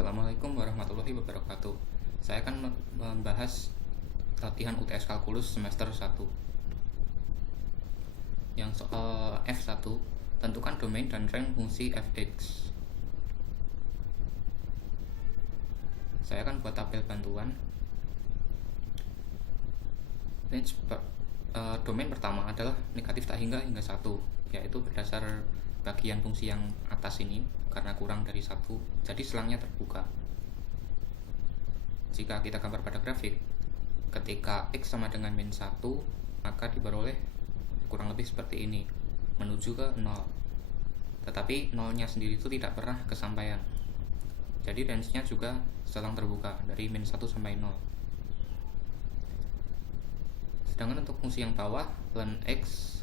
Assalamualaikum warahmatullahi wabarakatuh. Saya akan membahas latihan UTS Kalkulus semester 1. Yang soal F1, tentukan domain dan range fungsi fx. Saya akan buat tabel bantuan. Domain pertama adalah negatif tak hingga 1, yaitu berdasar bagian fungsi yang atas ini, karena kurang dari 1, jadi selangnya terbuka. Jika kita gambar pada grafik, ketika X sama dengan min 1, maka diperoleh kurang lebih seperti ini, menuju ke 0. Tetapi 0-nya sendiri itu tidak pernah kesampaian. Jadi range-nya juga selang terbuka, dari min 1 sampai 0. Sedangkan untuk fungsi yang bawah, len X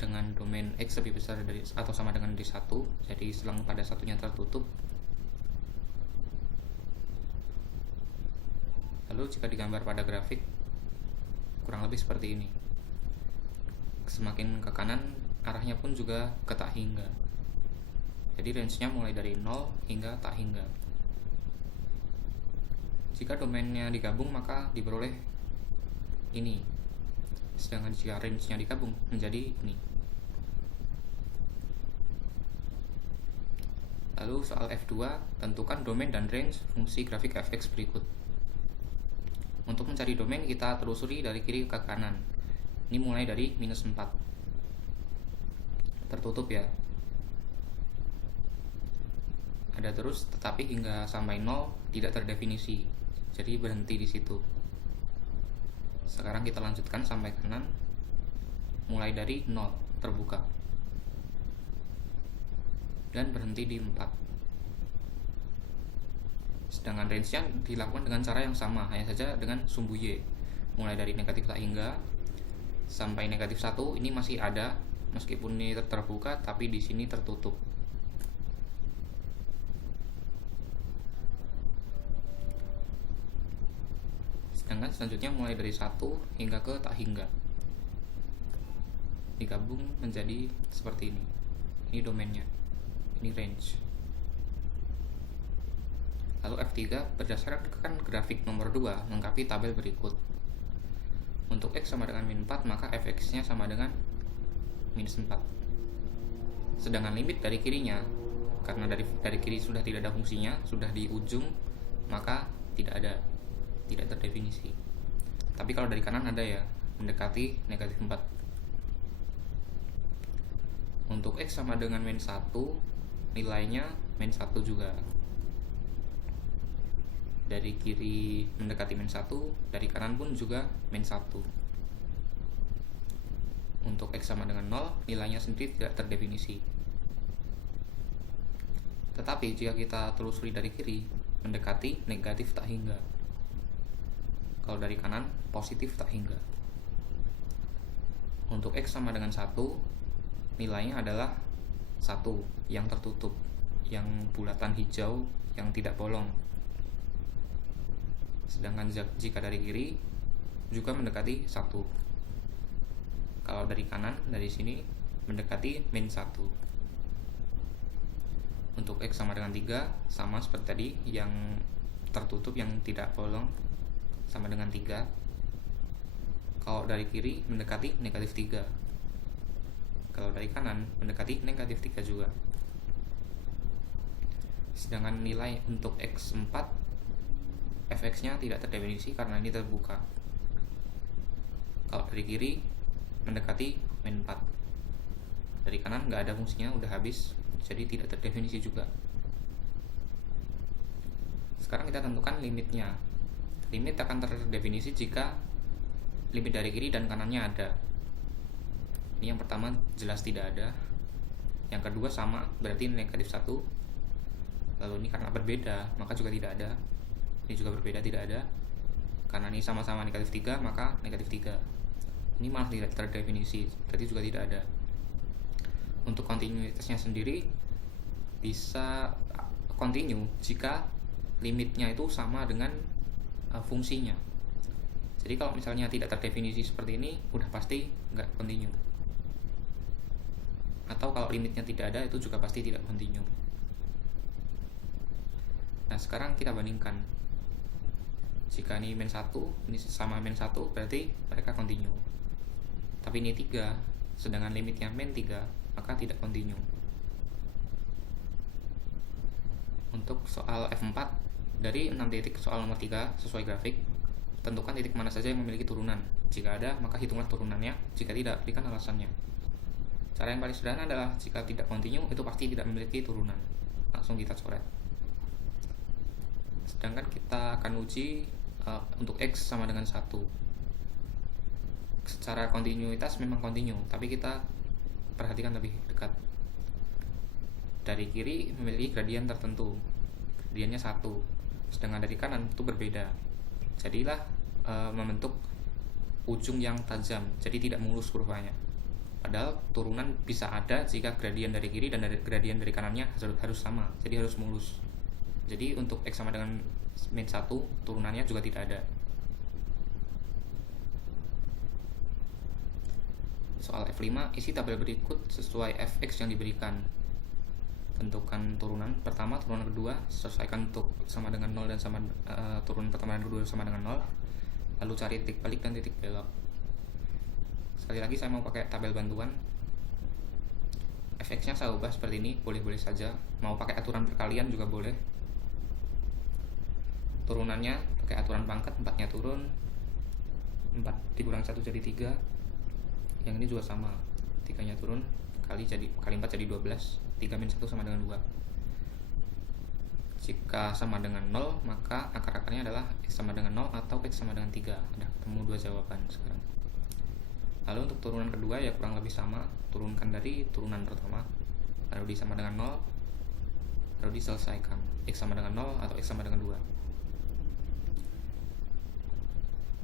dengan domain X lebih besar dari atau sama dengan di 1, jadi selang pada satunya tertutup. Lalu jika digambar pada grafik, kurang lebih seperti ini. Semakin ke kanan, arahnya pun juga ke tak hingga. Jadi range-nya mulai dari 0 hingga tak hingga. Jika domainnya digabung, maka diperoleh ini. Sedangkan jika range-nya digabung menjadi ini. Lalu soal F2, tentukan domain dan range fungsi grafik fx berikut. Untuk mencari domain, kita telusuri dari kiri ke kanan. Ini mulai dari minus 4. Tertutup ya. Ada terus, tetapi hingga sampai 0 tidak terdefinisi. Jadi berhenti di situ. Sekarang kita lanjutkan sampai kanan. Mulai dari 0, terbuka. Dan berhenti di 4. Sedangkan range-nya dilakukan dengan cara yang sama, hanya saja dengan sumbu Y. Mulai dari negatif tak hingga sampai negatif 1, ini masih ada, meskipun ini terbuka, tapi di sini tertutup. Sedangkan selanjutnya mulai dari 1 hingga ke tak hingga. Digabung menjadi seperti ini. Ini domainnya. Ini range. Lalu F3 berdasarkan grafik nomor 2 melengkapi tabel berikut. Untuk X sama dengan min 4, maka fx-nya sama dengan minus 4. Sedangkan limit dari kirinya, karena dari kiri sudah tidak ada fungsinya, sudah di ujung, maka tidak ada, tidak terdefinisi. Tapi kalau dari kanan ada ya, mendekati negatif 4. Untuk X sama dengan min 1, nilainya min 1 juga. Dari kiri mendekati min 1, dari kanan pun juga min 1. Untuk X sama dengan 0, nilainya sendiri tidak terdefinisi. Tetapi jika kita telusuri dari kiri, mendekati negatif tak hingga. Kalau dari kanan, positif tak hingga. Untuk X sama dengan 1, nilainya adalah 1 yang tertutup, yang bulatan hijau, yang tidak bolong. Sedangkan jika dari kiri juga mendekati 1. Kalau dari kanan, dari sini mendekati min 1. Untuk X sama dengan 3, sama seperti tadi, yang tertutup, yang tidak bolong, sama dengan 3. Kalau dari kiri mendekati negatif 3. Kalau dari kanan mendekati negatif 3 juga. Sedangkan nilai untuk X4, fx-nya tidak terdefinisi karena ini terbuka. Kalau dari kiri mendekati min 4. Dari kanan nggak ada fungsinya, udah habis, jadi tidak terdefinisi juga. Sekarang kita tentukan limitnya. Limit akan terdefinisi jika limit dari kiri dan kanannya ada. Ini yang pertama jelas tidak ada. Yang kedua sama, berarti negatif 1. Lalu ini karena berbeda, maka juga tidak ada. Ini juga berbeda, tidak ada. Karena ini sama-sama negatif 3, maka negatif 3. Ini malah tidak terdefinisi, berarti juga tidak ada. Untuk kontinuitasnya sendiri, bisa continue jika limitnya itu sama dengan fungsinya. Jadi kalau misalnya tidak terdefinisi seperti ini, udah pasti nggak continue. Atau kalau limitnya tidak ada, itu juga pasti tidak continue. Nah sekarang kita bandingkan, jika ini min 1, ini sama min 1, berarti mereka continue. Tapi ini 3, sedangkan limitnya min 3, maka tidak continue. Untuk soal F4, dari 6 titik soal nomor 3 sesuai grafik, tentukan titik mana saja yang memiliki turunan. Jika ada, maka hitunglah turunannya. Jika tidak, berikan alasannya. Cara yang paling sederhana adalah jika tidak continue, itu pasti tidak memiliki turunan. Langsung kita coret. Sedangkan kita akan uji untuk X sama dengan 1. Secara kontinuitas memang continue, tapi kita perhatikan lebih dekat. Dari kiri memiliki gradien tertentu, gradiennya 1, sedangkan dari kanan itu berbeda. Jadilah membentuk ujung yang tajam, jadi tidak mulus kurvanya. Padahal turunan bisa ada jika gradien dari kiri dan gradien dari kanannya harus sama, jadi harus mulus. Jadi untuk X sama dengan min 1, turunannya juga tidak ada. Soal F5, isi tabel berikut sesuai fx yang diberikan. Tentukan turunan pertama, turunan kedua, selesaikan untuk sama dengan 0 dan turunan pertama dan kedua sama dengan 0. Lalu cari titik balik dan titik belok. Sekali lagi saya mau pakai tabel bantuan. Fx nya saya ubah seperti ini, boleh-boleh saja. Mau pakai aturan perkalian juga boleh. Turunannya pakai aturan pangkat, 4 nya turun, 4 dikurang 1 jadi 3. Yang ini juga sama, 3 nya turun, kali 4 jadi 12, 3 min 1 sama dengan 2. Jika sama dengan 0, maka akar-akarnya adalah X sama dengan 0 atau X sama dengan 3. Ada ketemu 2 jawaban sekarang. Lalu untuk turunan kedua ya kurang lebih sama, turunkan dari turunan pertama, lalu sama dengan 0, lalu diselesaikan, X sama dengan 0 atau X sama dengan 2.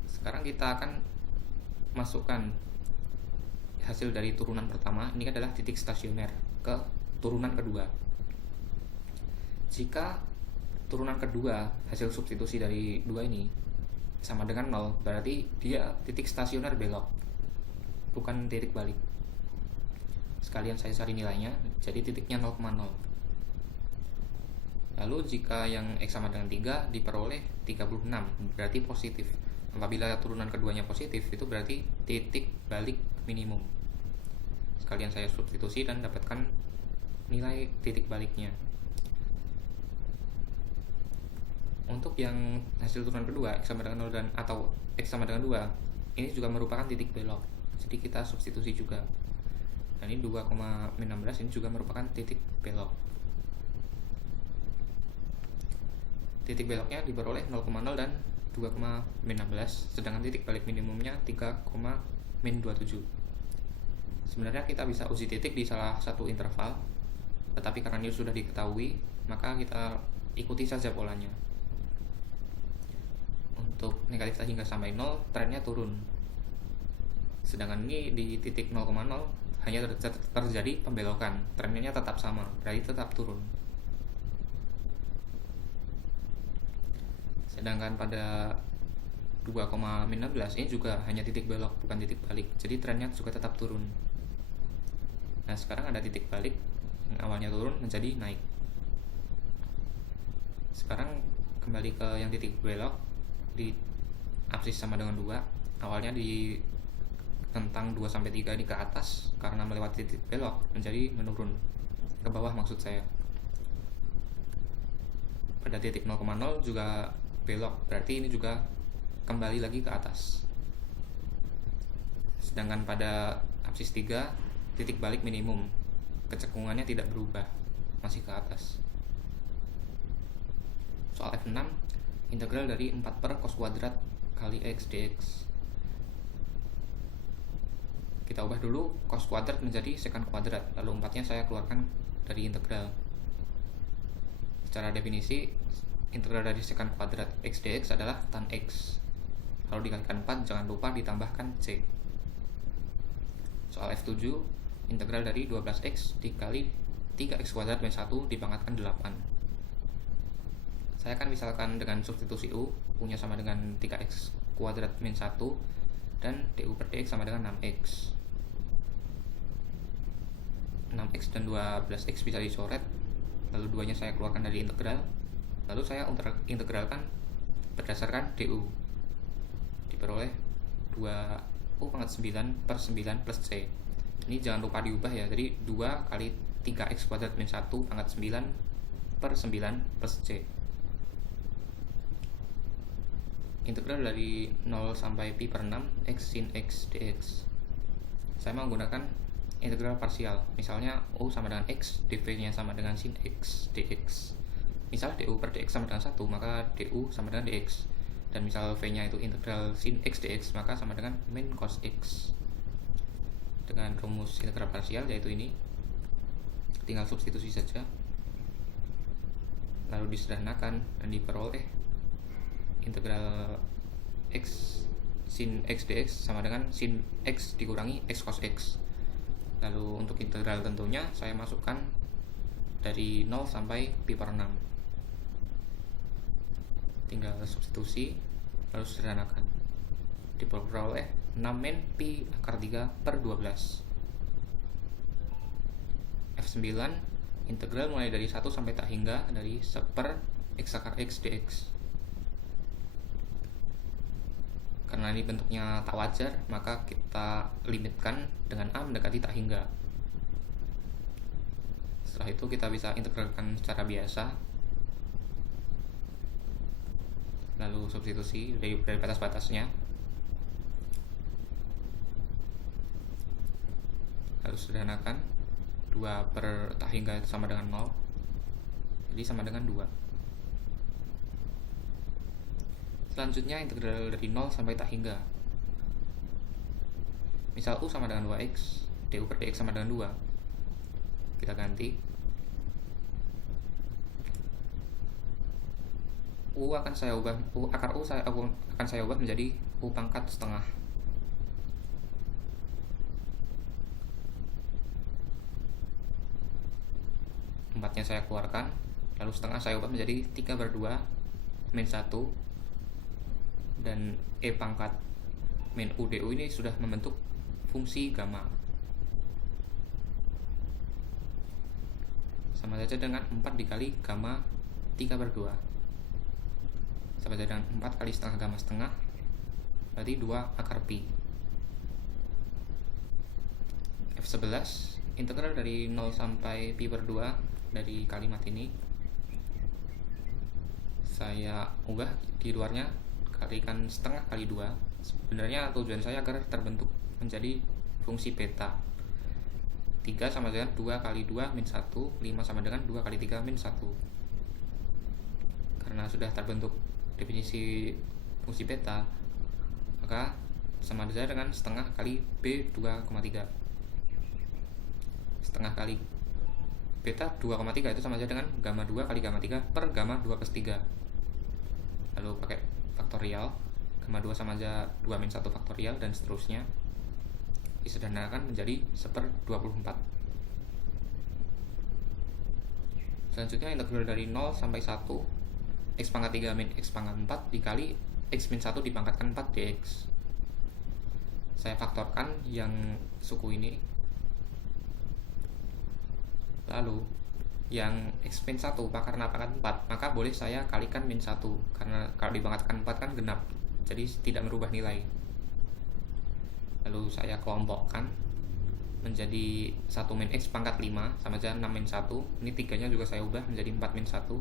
Sekarang kita akan masukkan hasil dari turunan pertama, ini adalah titik stasioner, ke turunan kedua. Jika turunan kedua hasil substitusi dari 2 ini sama dengan 0, berarti dia titik stasioner belok, bukan titik balik. Sekalian saya cari nilainya, jadi titiknya 0,0. Lalu jika yang X sama dengan 3 diperoleh 36, berarti positif. Apabila turunan keduanya positif, itu berarti titik balik minimum. Sekalian saya substitusi dan dapatkan nilai titik baliknya. Untuk yang hasil turunan kedua, X sama dengan 0 atau X sama dengan 2, ini juga merupakan titik belok. Jadi kita substitusi juga. Dan ini 2,16 ini juga merupakan titik belok. Titik beloknya diperoleh 0,0 dan 2,16, sedangkan titik balik minimumnya 3,27. Sebenarnya kita bisa uji titik di salah satu interval, tetapi karena ini sudah diketahui, maka kita ikuti saja polanya. Untuk negativitas hingga sampai 0, trennya turun. Sedangkan ini di titik 0,0 hanya terjadi pembelokan, trennya tetap sama, berarti tetap turun. Sedangkan pada 2,16 ini juga hanya titik belok, bukan titik balik, jadi trennya juga tetap turun. Nah sekarang ada titik balik, yang awalnya turun menjadi naik. Sekarang kembali ke yang titik belok di absis sama dengan 2, awalnya di rentang 2-3 ini ke atas, karena melewati titik belok menjadi menurun ke bawah maksud saya. Pada titik 0,0 juga belok, berarti ini juga kembali lagi ke atas. Sedangkan pada absis 3, titik balik minimum, kecekungannya tidak berubah, masih ke atas. Soal F6, integral dari 4 per cos kuadrat kali X dx. Kita ubah dulu cos kuadrat menjadi sekant kuadrat, lalu 4-nya saya keluarkan dari integral. Secara definisi, integral dari sekant kuadrat X dx adalah tan X. Kalau dikalikan 4, jangan lupa ditambahkan C. Soal F7, integral dari 12x dikali 3x kuadrat min 1 dipangkatkan 8. Saya akan misalkan dengan substitusi U, U nya sama dengan 3x kuadrat min 1, dan du per dx sama dengan 6x. 6x dan 12x bisa dicoret, lalu 2 nya saya keluarkan dari integral, Lalu saya integralkan berdasarkan DU, diperoleh 2U⁻9 per 9 plus C. Ini jangan lupa diubah ya, jadi 2 kali 3x kuadrat min 1 pangkat 9 per 9 plus C. Integral dari 0 sampai pi per 6 x sin x dx. Saya menggunakan integral parsial, misalnya U sama dengan x, dv nya sama dengan sin x dx. Misal du per dx sama dengan 1, maka du sama dengan dx. Dan misal v nya itu integral sin x dx, maka sama dengan min cos x. Dengan rumus integral parsial yaitu ini, tinggal substitusi saja, lalu disederhanakan dan diperoleh integral x sin x dx sama dengan sin x dikurangi x cos x. Lalu untuk integral tentunya saya masukkan dari 0 sampai pi per 6, tinggal substitusi lalu sederhanakan, diperoleh 6 min pi akar 3 per 12. F9 integral mulai dari 1 sampai tak hingga dari 1 per x akar x dx. Karena ini bentuknya tak wajar, maka kita limitkan dengan A mendekati tak hingga. Setelah itu kita bisa integralkan secara biasa, lalu substitusi dari batas-batasnya, lalu sederhanakan 2 per tak hingga itu sama dengan 0, jadi sama dengan 2. Selanjutnya integral dari 0 sampai tak hingga. Misal U sama dengan 2x, du per dx sama dengan 2. Kita ganti. Akar U akan saya ubah menjadi U pangkat setengah. Empatnya saya keluarkan, lalu setengah saya ubah menjadi 3/2 min 1, dan E pangkat min U du ini sudah membentuk fungsi gamma. Sama saja dengan 4 dikali gamma 3/2. Sama saja dengan 4 kali setengah gamma setengah, berarti 2 akar pi. F11 integral dari 0 sampai pi per 2 dari kalimat ini saya ubah di luarnya, kalikan setengah kali 2. Sebenarnya tujuan saya agar terbentuk menjadi fungsi beta. 3 sama dengan 2 kali 2 min 1, 5 sama dengan 2 kali 3 min 1. Karena sudah terbentuk definisi fungsi beta, maka sama saja dengan setengah kali B 2,3. Setengah kali beta 2,3 itu sama saja dengan gamma 2 kali gamma 3 per gamma 2 plus 3. Lalu pakai faktorial, gamma 2 sama aja 2 min 1 faktorial, dan seterusnya. Disederhanakan menjadi 1/24. Selanjutnya integral dari 0 sampai 1 x pangkat 3 min x pangkat 4 dikali x min 1 dipangkatkan 4 dx. Saya faktorkan yang suku ini, lalu yang x min 1 karena pangkat 4, maka boleh saya kalikan min 1, karena kalau dipangkatkan 4 kan genap, jadi tidak merubah nilai. Lalu saya kelompokkan menjadi 1 min x pangkat 5 sama aja 6 min 1. Ini 3-nya juga saya ubah menjadi 4 min 1.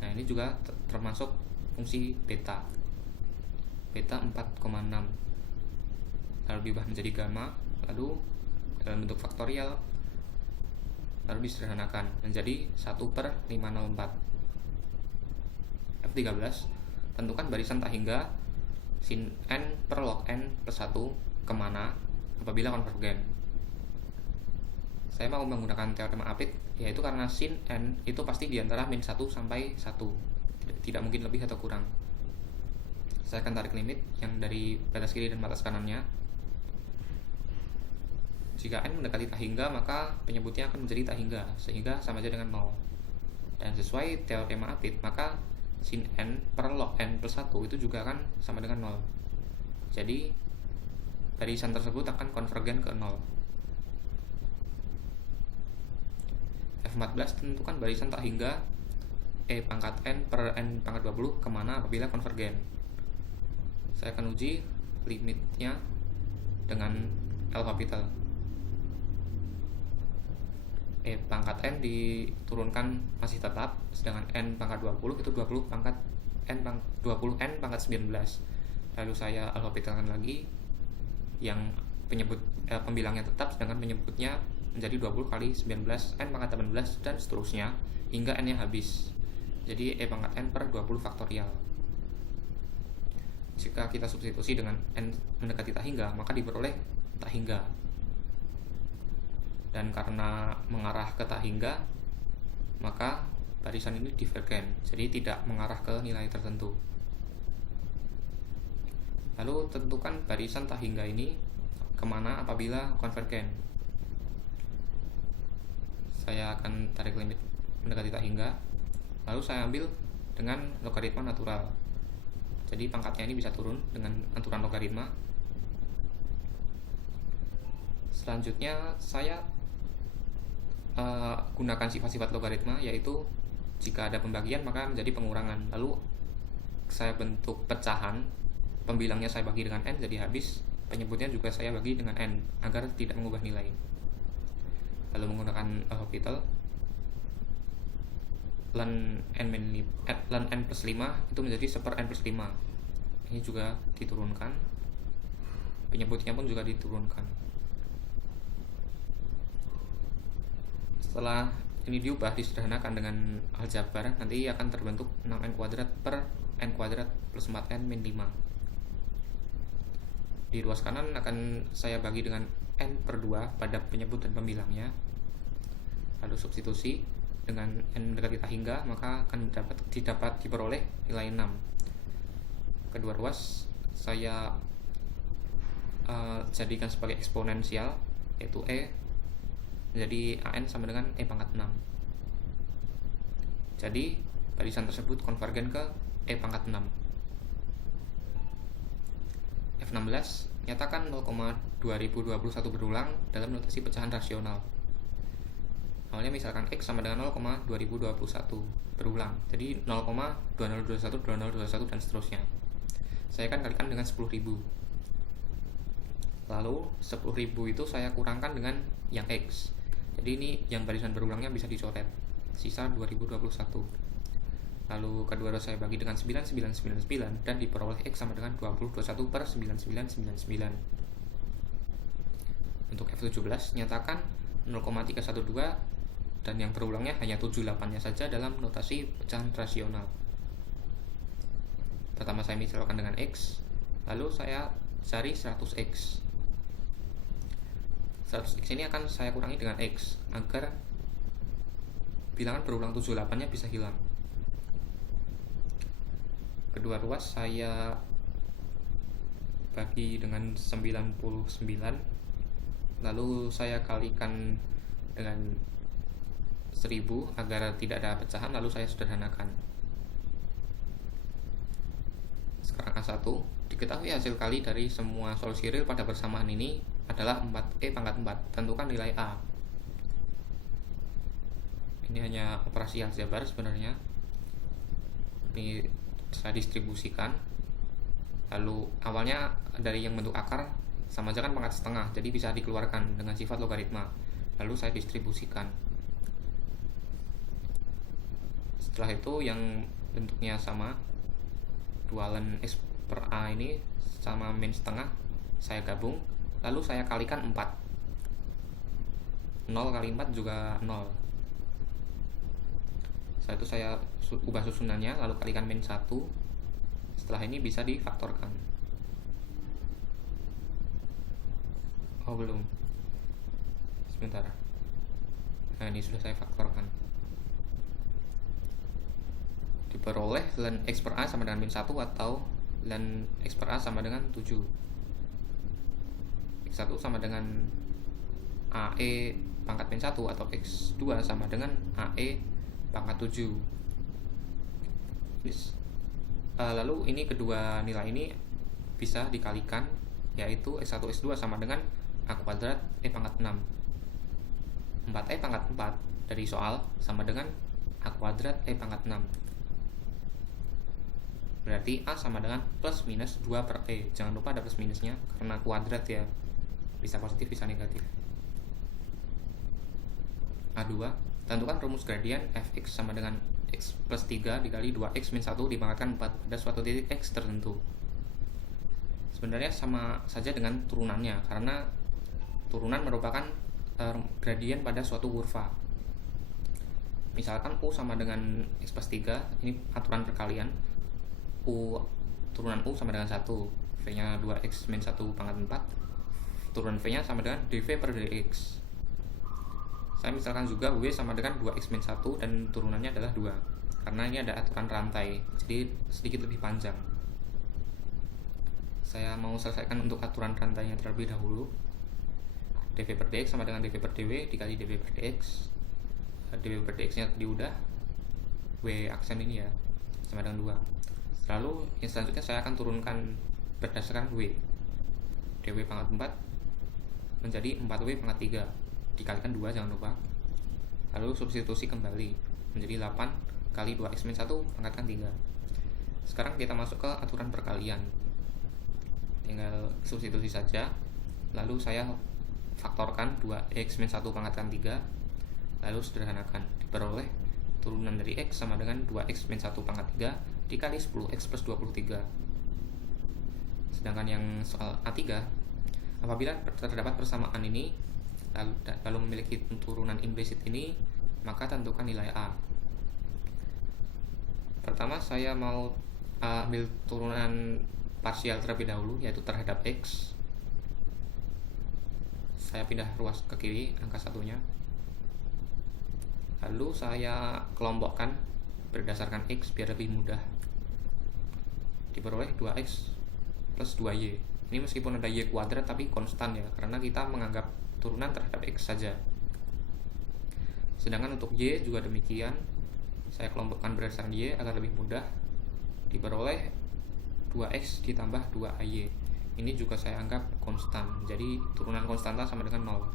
Nah, ini juga termasuk fungsi beta. Beta 4,6. Lalu diubah menjadi gamma, lalu dalam bentuk faktorial, lalu disederhanakan menjadi 1/504. F13 tentukan barisan tak hingga sin n per log n plus 1 kemana apabila konvergen. Saya mau menggunakan teorema Apit, yaitu karena sin n itu pasti diantara min 1 sampai 1, tidak mungkin lebih atau kurang. Saya akan tarik limit yang dari batas kiri dan batas kanannya. Jika n mendekati tak hingga, maka penyebutnya akan menjadi tak hingga, sehingga sama saja dengan 0. Dan sesuai teorema Apit, maka sin n per log n plus 1 itu juga akan sama dengan 0. Jadi barisan tersebut akan konvergen ke 0. F14 tentukan barisan tak hingga E pangkat N per N pangkat 20 kemana apabila konvergen. Saya akan uji limitnya dengan L'Hopital. E pangkat N diturunkan masih tetap, sedangkan N pangkat 20 itu 20 pangkat N 20 N pangkat 19. Lalu saya L'Hopitalkan lagi, yang pembilangnya tetap, sedangkan penyebutnya menjadi 20 kali 19 N pangkat 18 dan seterusnya hingga N nya habis. Jadi E pangkat N per 20 faktorial. Jika kita substitusi dengan N mendekati tak hingga, maka diperoleh tak hingga. Dan karena mengarah ke tak hingga, maka barisan ini divergen, jadi tidak mengarah ke nilai tertentu. Lalu tentukan barisan tak hingga ini kemana apabila konvergen. Saya akan tarik limit mendekati tak hingga, lalu saya ambil dengan logaritma natural. Jadi pangkatnya ini bisa turun dengan aturan logaritma. Selanjutnya saya gunakan sifat-sifat logaritma, yaitu jika ada pembagian maka menjadi pengurangan. Lalu saya bentuk pecahan, pembilangnya saya bagi dengan N jadi habis, penyebutnya juga saya bagi dengan N agar tidak mengubah nilai. Lalu menggunakan L'Hopital, ln N plus 5 itu menjadi 1/N plus 5. Ini juga diturunkan, penyebutnya pun juga diturunkan. Setelah ini diubah, disederhanakan dengan aljabar, nanti akan terbentuk 6N kuadrat per N kuadrat plus 4N min 5. Di ruas kanan akan saya bagi dengan N per 2 pada penyebut dan pembilangnya. Lalu substitusi dengan N mendekati tak hingga, maka akan diperoleh nilai 6. Kedua ruas saya jadikan sebagai eksponensial, yaitu E jadi AN sama dengan E pangkat 6. Jadi barisan tersebut konvergen ke E pangkat 6. F16, nyatakan 0,2021 berulang dalam notasi pecahan rasional. Awalnya misalkan X sama dengan 0,2021 berulang, jadi 0,2021, 2021 dan seterusnya. Saya akan kalikan dengan 10.000. Lalu 10.000 itu saya kurangkan dengan yang X. Jadi ini yang barisan berulangnya bisa dicoret, sisa 2021. Lalu kedua saya bagi dengan 9999 dan diperoleh X sama dengan 2021 per 9999. Untuk F17 nyatakan 0,312 dan yang berulangnya hanya 78-nya saja dalam notasi pecahan rasional. Pertama saya misalkan dengan X, lalu saya cari 100X. 100X ini akan saya kurangi dengan X agar bilangan berulang 78-nya bisa hilang. Kedua ruas saya bagi dengan 99, lalu saya kalikan dengan 1000 agar tidak ada pecahan, lalu saya sederhanakan. Sekarang A1, diketahui hasil kali dari semua solusi real pada persamaan ini adalah 4E pangkat 4. Tentukan nilai A. Ini hanya operasi aljabar sebenarnya. Ini saya distribusikan. Lalu awalnya dari yang bentuk akar sama aja kan pangkat setengah, jadi bisa dikeluarkan dengan sifat logaritma. Lalu saya distribusikan. Setelah itu yang bentuknya sama, 2 ln X per A ini sama min setengah saya gabung, lalu saya kalikan 4. 0 kali 4 juga 0. Setelah itu saya ubah susunannya, lalu kalikan min 1. Setelah ini bisa difaktorkan. Oh belum, sebentar. Nah ini sudah saya faktorkan. Diperoleh ln X per A sama dengan min 1 atau ln X per A sama dengan 7. X1 sama dengan AE pangkat min 1 atau X2 sama dengan AE pangkat 7. Lalu ini kedua nilai ini bisa dikalikan, yaitu X1 X2 sama dengan A kuadrat E pangkat 6. 4E pangkat 4 dari soal sama dengan A kuadrat E pangkat 6. Berarti A sama dengan plus minus 2 per E. Jangan lupa ada plus minusnya karena kuadrat ya, bisa positif bisa negatif. A2, tentukan rumus gradien fx sama dengan x plus 3 dikali 2x min 1 dipangkatkan 4 pada suatu titik x tertentu. Sebenarnya sama saja dengan turunannya, karena turunan merupakan gradien pada suatu kurva. Misalkan U sama dengan x plus 3, ini aturan perkalian. Turunan U sama dengan 1, V nya 2x min 1 pangkat 4, turunan V nya sama dengan dV per dx. Saya misalkan juga W sama dengan 2x min 1 dan turunannya adalah 2, karena ini ada aturan rantai, jadi sedikit lebih panjang. Saya mau selesaikan untuk aturan rantainya terlebih dahulu. dV per dx sama dengan dV per dw dikali dV per dx. dV per dx nya tadi udah, W aksen ini ya, sama dengan 2. Lalu yang selanjutnya saya akan turunkan berdasarkan W. dW pangkat 4 menjadi 4W pangkat 3 dikalikan 2, jangan lupa. Lalu substitusi kembali menjadi 8 kali 2x min 1 pangkatkan 3. Sekarang kita masuk ke aturan perkalian, tinggal substitusi saja. Lalu saya faktorkan 2x min 1 pangkatkan 3, lalu sederhanakan, diperoleh turunan dari x sama dengan 2x min 1 pangkat 3 dikali 10x plus 23. Sedangkan yang soal A3, apabila terdapat persamaan ini lalu memiliki turunan implisit ini, maka tentukan nilai A. Pertama saya mau ambil turunan parsial terlebih dahulu, yaitu terhadap x. Saya pindah ruas ke kiri angka satunya, lalu saya kelompokkan berdasarkan x biar lebih mudah. Diperoleh 2x plus 2y. Ini meskipun ada y kuadrat tapi konstan ya, karena kita menganggap turunan terhadap x saja. Sedangkan untuk y juga demikian, saya kelompokkan berdasarkan y agar lebih mudah. Diperoleh 2x ditambah 2ay. Ini juga saya anggap konstan, jadi turunan konstanta sama dengan 0.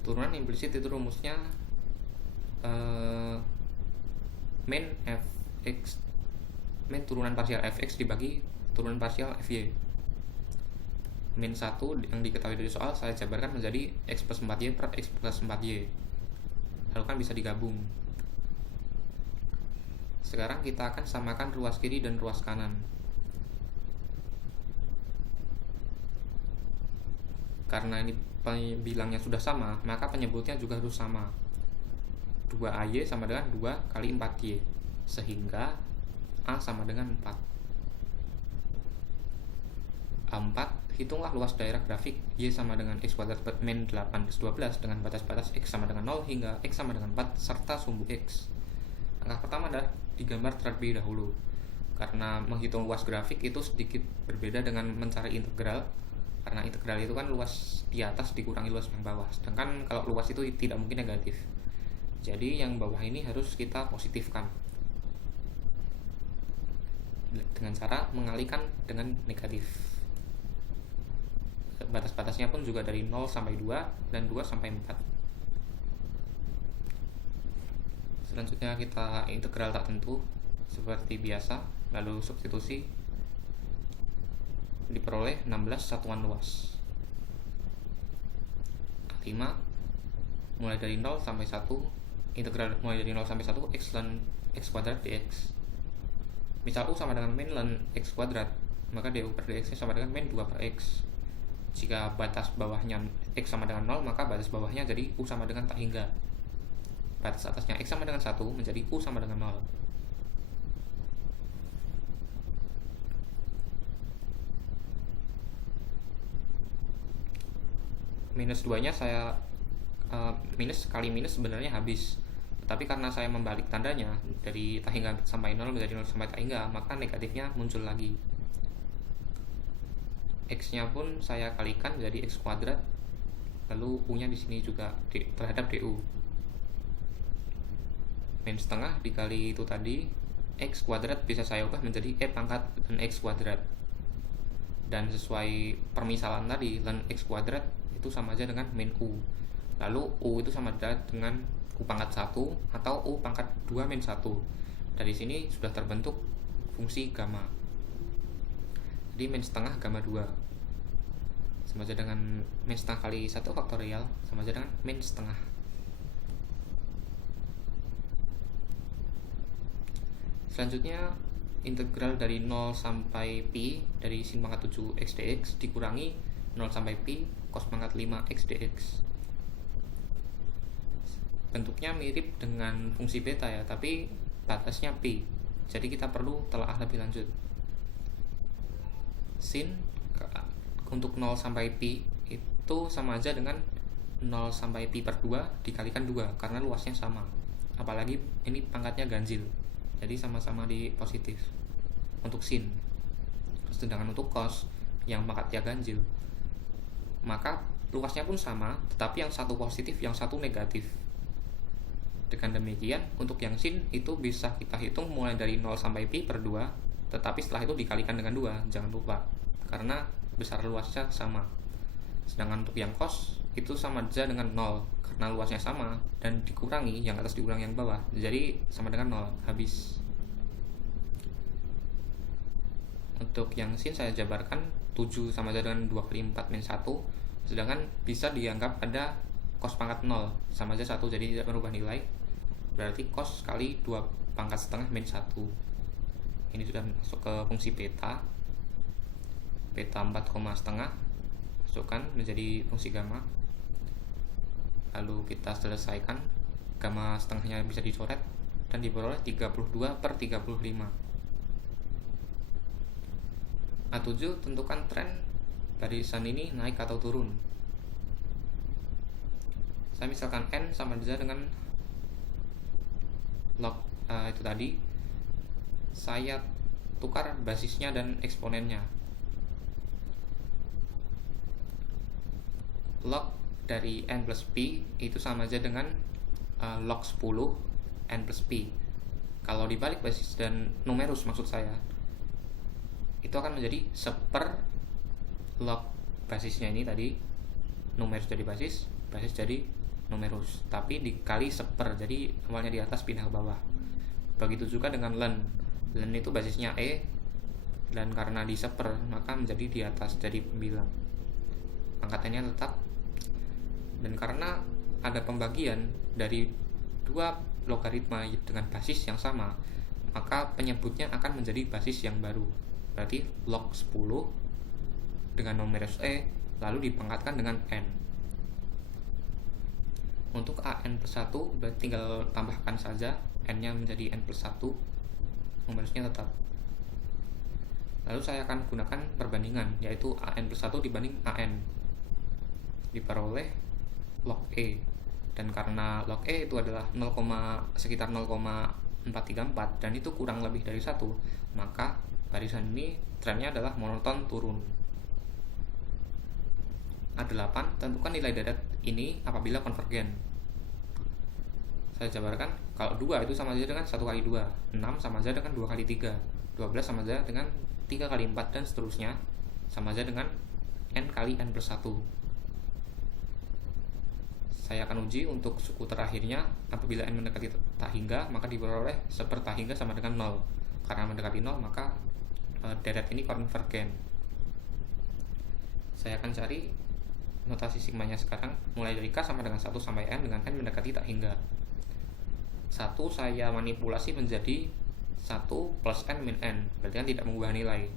Turunan implisit itu rumusnya min fx, min turunan parsial fx dibagi turunan parsial fy. Min 1 yang diketahui dari soal saya jabarkan menjadi x plus 4y per x plus 4y. Lalu kan bisa digabung. Sekarang kita akan samakan ruas kiri dan ruas kanan. Karena ini bilangnya sudah sama, maka penyebutnya juga harus sama. 2AY sama dengan 2 kali 4Y, sehingga A sama dengan 4. A4, hitunglah luas daerah grafik Y sama dengan X kuadrat min 8 plus 12 dengan batas-batas X sama dengan 0 hingga X sama dengan 4 serta sumbu X. Langkah pertama adalah digambar terlebih dahulu, karena menghitung luas grafik itu sedikit berbeda dengan mencari integral, karena integral itu kan luas di atas dikurangi luas yang bawah, sedangkan kalau luas itu tidak mungkin negatif. Jadi yang bawah ini harus kita positifkan dengan cara mengalihkan dengan negatif. Batas-batasnya pun juga dari 0 sampai 2 dan 2 sampai 4. Selanjutnya kita integral tak tentu seperti biasa, lalu substitusi, diperoleh 16 satuan luas. A5 mulai dari 0 sampai 1, integral mulai dari 0 sampai 1 x ln x kuadrat dx. Misal u sama dengan min ln x kuadrat, maka du per dx sama dengan min 2 per x. Jika batas bawahnya x sama dengan 0, maka batas bawahnya jadi u sama dengan tak hingga. Batas atasnya x sama dengan 1 menjadi u sama dengan 0. Minus 2 nya saya minus kali minus sebenarnya habis, tapi karena saya membalik tandanya dari tak hingga sampai 0 menjadi 0 sampai tak hingga, maka negatifnya muncul lagi. X nya pun saya kalikan jadi x kuadrat, lalu u nya di sini juga terhadap du. Min setengah dikali itu tadi, x kuadrat bisa saya ubah menjadi e pangkat ln x kuadrat, dan sesuai permisalan tadi ln x kuadrat itu sama aja dengan min u. Lalu U itu sama dengan U pangkat 1 atau U pangkat 2 min 1. Dari sini sudah terbentuk fungsi gamma. Jadi min setengah gamma 2 sama saja dengan min setengah kali 1 faktorial sama saja dengan min setengah. Selanjutnya integral dari 0 sampai pi dari sin pangkat 7 x dx dikurangi 0 sampai pi cos pangkat 5 x dx. Bentuknya mirip dengan fungsi beta ya, tapi batasnya pi. Jadi kita perlu telaah lebih lanjut. Sin untuk 0 sampai pi itu sama aja dengan 0 sampai pi per 2 dikalikan 2 karena luasnya sama. Apalagi ini pangkatnya ganjil. Jadi sama-sama di positif untuk sin. Sedangkan untuk cos yang pangkatnya ganjil, maka luasnya pun sama, tetapi yang satu positif, yang satu negatif. Dengan demikian, untuk yang sin itu bisa kita hitung mulai dari 0 sampai pi per 2, tetapi setelah itu dikalikan dengan 2, jangan lupa, karena besar luasnya sama. Sedangkan untuk yang cos itu sama aja dengan 0, karena luasnya sama, dan dikurangi, yang atas dikurangi yang bawah, jadi sama dengan 0, habis. Untuk yang sin saya jabarkan 7 sama aja dengan 2 kali 4 min 1, sedangkan bisa dianggap ada cos pangkat 0 sama aja 1, jadi tidak merubah nilai. Berarti cos kali 2 pangkat setengah min 1. Ini sudah masuk ke fungsi beta. Beta 4, setengah masukkan menjadi fungsi gamma. Lalu kita selesaikan, gamma setengahnya bisa dicoret dan diperoleh 32 per 35. A7 tentukan tren barisan ini naik atau turun. Saya misalkan N sama saja dengan log itu tadi. Saya tukar basisnya dan eksponennya. Log dari N plus P itu sama aja dengan log 10 N plus P. Kalau dibalik basis dan numerus maksud saya, itu akan menjadi seper log basisnya ini tadi, numerus jadi basis, basis jadi numerus, tapi dikali seper, jadi awalnya di atas pindah ke bawah. Begitu juga dengan len itu basisnya E, dan karena di seper maka menjadi di atas jadi pembilang, angkatannya tetap. Dan karena ada pembagian dari dua logaritma dengan basis yang sama, maka penyebutnya akan menjadi basis yang baru. Berarti log 10 dengan numerus E lalu dipangkatkan dengan N. Untuk AN plus 1 berarti tinggal tambahkan saja N nya menjadi N plus 1, numerusnya tetap. Lalu saya akan gunakan perbandingan, yaitu AN plus 1 dibanding AN, diperoleh log E. Dan karena log E itu adalah sekitar 0,434 dan itu kurang lebih dari 1, maka barisan ini trennya adalah monoton turun. A8 tentukan nilai darat ini apabila konvergen. Saya jabarkan, kalau 2 itu sama saja dengan 1 kali 2, 6 sama saja dengan 2 kali 3, 12 sama saja dengan 3 kali 4, dan seterusnya sama saja dengan N kali N plus 1. Saya akan uji untuk suku terakhirnya. Apabila N mendekati tak hingga, maka diperoleh seper tak hingga sama dengan 0. Karena mendekati 0, maka deret ini konvergen. Saya akan cari notasi sigmanya sekarang, mulai dari K sama dengan 1 sampai N dengan N mendekati tak hingga. 1 saya manipulasi menjadi 1 plus N min N, berarti kan tidak mengubah nilai.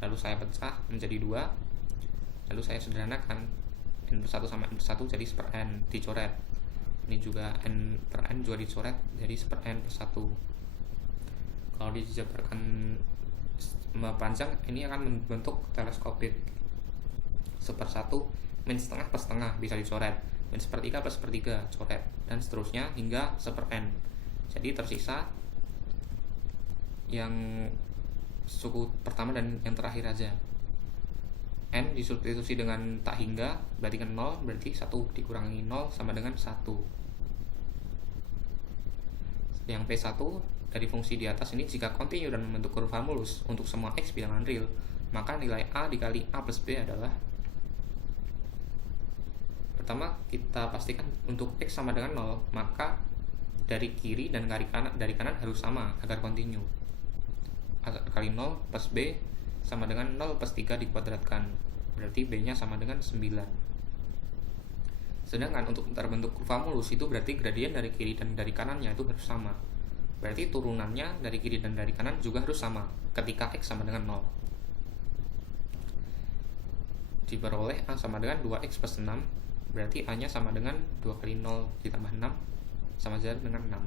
Lalu saya pecah menjadi 2, lalu saya sederhanakan, N plus 1 sama N plus 1 jadi seper N, dicoret. Ini juga N per N juga dicoret, jadi seper N plus 1. Kalau dijabarkan panjang, ini akan membentuk teleskopik. Seper 1 min setengah per setengah bisa dicoret, min sepertiga plus sepertiga coret, dan seterusnya hingga seper N. Jadi tersisa yang suku pertama dan yang terakhir aja. N disubstitusi dengan tak hingga, berarti kan 0, berarti 1 dikurangi 0 sama dengan 1. Yang P1 dari fungsi di atas ini jika kontinu dan membentuk kurva mulus untuk semua X bilangan real, maka nilai A dikali A plus B adalah, Pertama, kita pastikan untuk X sama dengan 0, maka dari kiri dan dari kanan harus sama agar kontinu. A kali 0 plus B sama dengan 0 plus 3 dikuadratkan, berarti B-nya sama dengan 9. Sedangkan untuk terbentuk kurva mulus itu berarti gradien dari kiri dan dari kanannya itu harus sama. Berarti turunannya dari kiri dan dari kanan juga harus sama ketika X sama dengan 0. Diperoleh A sama dengan 2X plus 6, berarti A nya sama dengan 2 kali 0 ditambah 6 sama dengan 6.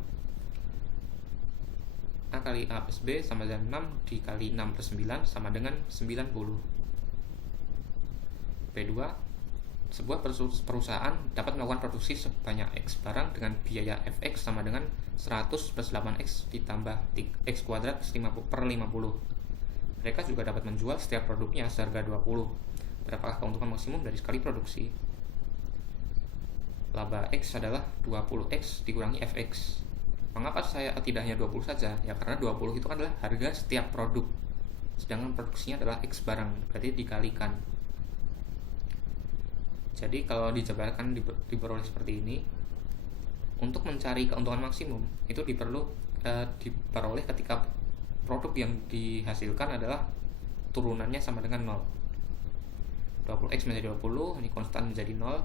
A kali A plus B sama dengan 6 dikali 6 plus 9 sama dengan 90. B2, sebuah perusahaan dapat melakukan produksi sebanyak X barang dengan biaya Fx sama dengan 100 plus 8X ditambah X kuadrat per 50. Mereka juga dapat menjual setiap produknya seharga 20. Berapakah keuntungan maksimum dari sekali produksi? Laba X adalah 20X dikurangi Fx. Mengapa saya tidak hanya 20 saja? Ya karena 20 itu adalah harga setiap produk, sedangkan produksinya adalah X barang, berarti dikalikan. Jadi kalau dijabarkan diperoleh seperti ini, untuk mencari keuntungan maksimum itu diperoleh ketika produk yang dihasilkan adalah turunannya sama dengan 0. 20X menjadi 20, ini konstan menjadi 0,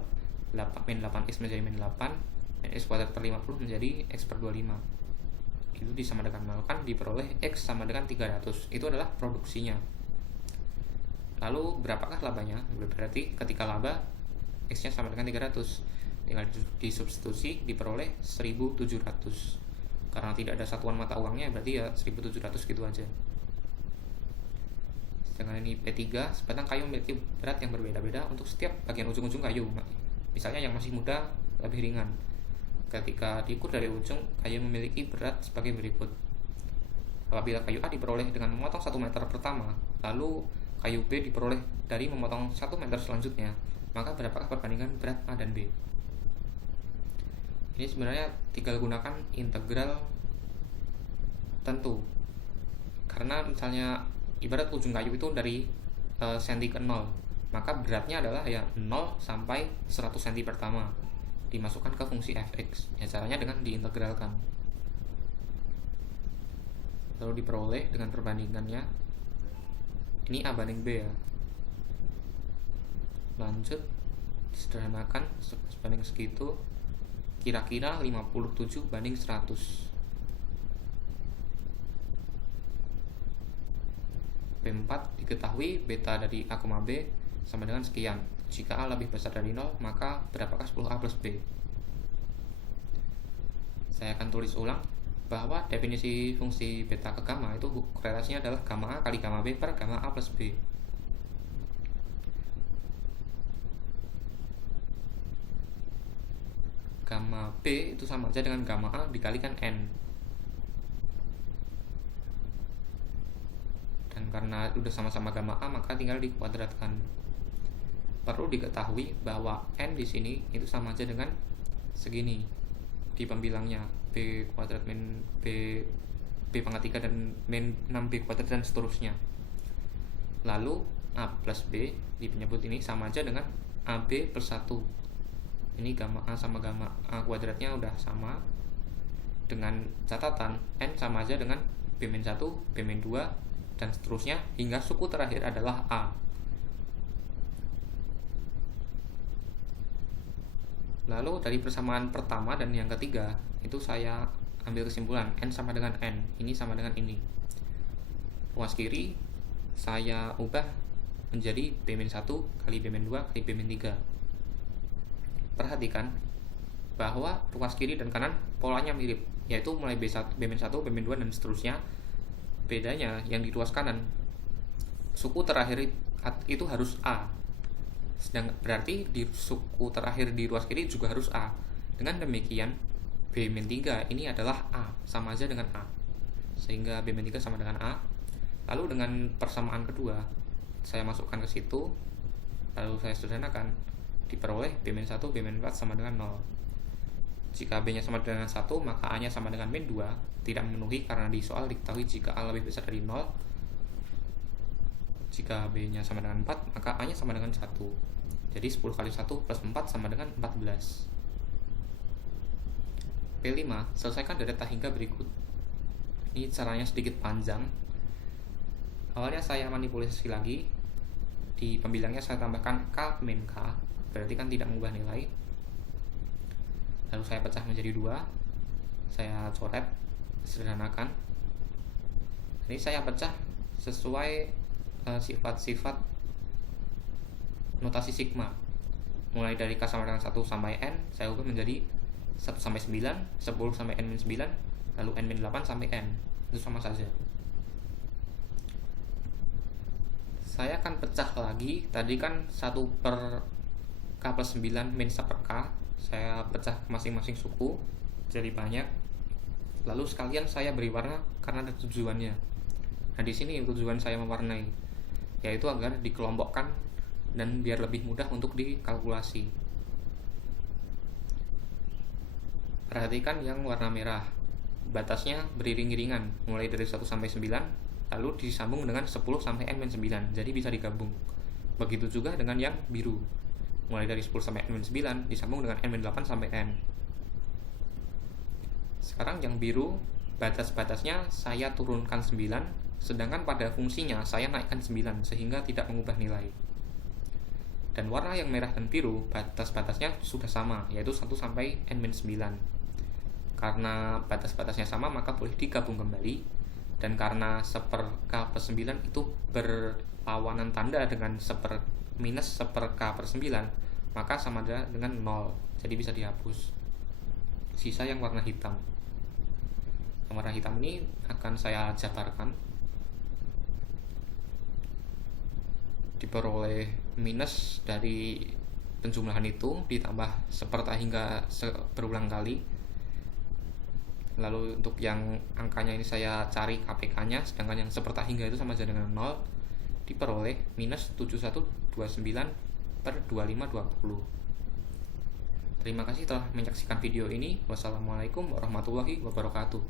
min 8X menjadi min 8, min X kuadrat per 50 menjadi X per 25. Itu disamakan 0, kan diperoleh X sama dengan 300. Itu adalah produksinya. Lalu berapakah labanya? Berarti ketika laba X-nya sama dengan 300, tinggal disubstitusi, diperoleh 1700. Karena tidak ada satuan mata uangnya, berarti ya 1700 gitu aja. Sedangkan ini P3, sebatang kayu memiliki berat yang berbeda-beda untuk setiap bagian ujung-ujung kayu. Misalnya yang masih muda lebih ringan. Ketika diukur dari ujung, kayu memiliki berat sebagai berikut. Apabila kayu A diperoleh dengan memotong 1 meter pertama, lalu kayu B diperoleh dari memotong 1 meter selanjutnya, maka berapakah perbandingan berat A dan B? Ini sebenarnya tinggal gunakan integral tentu. Karena misalnya ibarat ujung kayu itu dari senti ke 0, maka beratnya adalah ya 0 sampai 100 cm pertama, dimasukkan ke fungsi fx. Ya caranya dengan diintegralkan. Lalu diperoleh dengan perbandingannya. Ini A banding B ya. Lanjut, disederhanakan sebanding segitu, kira-kira 57 banding 100. P4 diketahui beta dari A, B sama dengan sekian. Jika A lebih besar dari 0, maka berapakah 10A plus B? Saya akan tulis ulang bahwa definisi fungsi beta ke gamma itu korelasinya adalah gamma A kali gamma B per gamma A plus B. Gamma B itu sama aja dengan gamma A dikalikan N. Dan karena udah sama-sama gamma A, maka tinggal dikuadratkan. Perlu diketahui bahwa N di sini itu sama aja dengan segini di pembilangnya, B kuadrat min B pangkat 3 dan min 6B kuadrat dan seterusnya. Lalu A plus B di penyebut ini sama aja dengan AB plus 1. Ini gamma A sama gamma A kuadratnya udah sama, dengan catatan N sama aja dengan B-1, B-2 dan seterusnya hingga suku terakhir adalah A. Lalu dari persamaan pertama dan yang ketiga itu saya ambil kesimpulan N sama dengan N, ini sama dengan ini. Ruas kiri saya ubah menjadi B-1 kali B-2 kali B-3. Perhatikan bahwa ruas kiri dan kanan polanya mirip, yaitu mulai B1, B-1, B-2 dan seterusnya. Bedanya yang di ruas kanan suku terakhir itu harus A. Sedangkan berarti di suku terakhir di ruas kiri juga harus A. Dengan demikian B-3 ini adalah A, sama aja dengan A. Sehingga B-3 sama dengan A. Lalu dengan persamaan kedua saya masukkan ke situ, lalu saya sederhanakan, diperoleh B-1, B-4 sama dengan 0. Jika B-nya sama dengan 1, maka A-nya sama dengan min 2. Tidak memenuhi karena di soal diketahui jika A lebih besar dari 0. Jika B-nya sama dengan 4, maka A-nya sama dengan 1. Jadi 10 kali 1 plus 4 sama dengan 14. P5, selesaikan dari hingga berikut. Ini caranya sedikit panjang. Awalnya saya manipulasi lagi. Di pembilangnya saya tambahkan K min K, berarti kan tidak mengubah nilai. Lalu saya pecah menjadi 2. Saya coret, sederhanakan. Ini saya pecah sesuai sifat-sifat notasi sigma. Mulai dari K sama dengan 1 sampai N, saya ubah menjadi 1 sampai 9, 10 sampai N-9, lalu N-8 sampai N. Itu sama saja. Saya akan pecah lagi. Tadi kan 1 per K plus 9 min 1 per K. Saya pecah masing-masing suku jadi banyak. Lalu sekalian saya beri warna karena ada tujuannya. Nah, di sini tujuan saya mewarnai, yaitu agar dikelompokkan dan biar lebih mudah untuk dikalkulasi. Perhatikan yang warna merah. Batasnya beriring-iringan, mulai dari 1 sampai 9, lalu disambung dengan 10 sampai N-9, jadi bisa digabung. Begitu juga dengan yang biru. Mulai dari 10 sampai N-9, disambung dengan N-8 sampai N. Sekarang yang biru, batas-batasnya saya turunkan 9, sedangkan pada fungsinya saya naikkan 9, sehingga tidak mengubah nilai. Dan warna yang merah dan biru, batas-batasnya sudah sama, yaitu 1 sampai N-9. Karena batas-batasnya sama, maka boleh digabung kembali. Dan karena 1 per K per 9 itu berlawanan tanda dengan 1 per minus 1 per K per 9, maka sama dengan 0. Jadi bisa dihapus. Sisa yang warna hitam. Yang warna hitam ini akan saya jabarkan. Diperoleh minus dari penjumlahan itu ditambah seperta hingga berulang kali. Lalu untuk yang angkanya ini saya cari KPK-nya, sedangkan yang seperta hingga itu sama saja dengan 0, diperoleh minus 7129 per 2520. Terima kasih telah menyaksikan video ini. Wassalamualaikum warahmatullahi wabarakatuh.